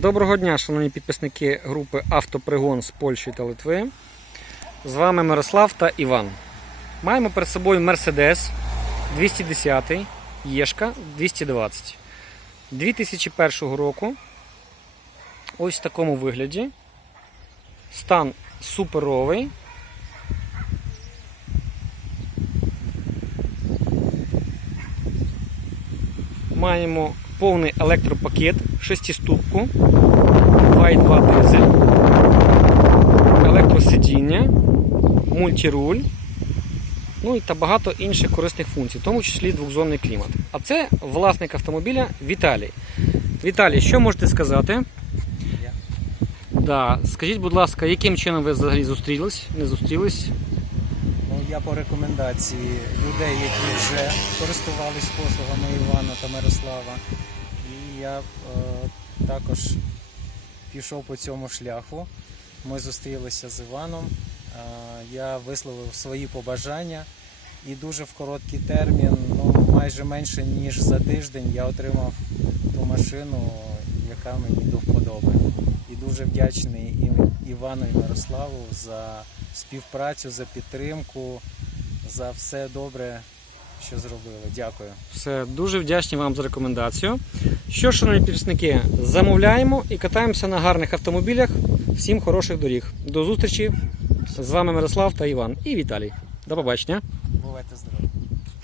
Доброго дня, шановні підписники групи Автопригон з Польщі та Литви. З вами Мирослав та Іван. Маємо перед собою Mercedes 210 Єшка 220 2001 року. Ось в такому вигляді. Стан суперовий. Маємо повний електропакет, шестиступку, 2.2 дизель, електросидіння, мультируль, ну і та багато інших корисних функцій, в тому числі двохзонний клімат. А це власник автомобіля Віталій. Віталій, що можете сказати? Я. Да. Скажіть, будь ласка, яким чином ви взагалі зустрілись? Не зустрілись? Я по рекомендації людей, які вже користувались послугами Івана та Мирослава. І я е, також пішов по цьому шляху. Ми зустрілися з Іваном. Е, я висловив свої побажання. І дуже в короткий термін, ну майже менше ніж за тиждень, я отримав ту машину, яка мені до вподоби. І дуже вдячний і Івану і Мирославу за співпрацю, за підтримку, за все добре, що зробили. Дякую. Все, дуже вдячні вам за рекомендацію. Що, шановні підписники, замовляємо і катаємося на гарних автомобілях. Всім хороших доріг. До зустрічі. З вами Мирослав та Іван і Віталій. До побачення. Бувайте здорові!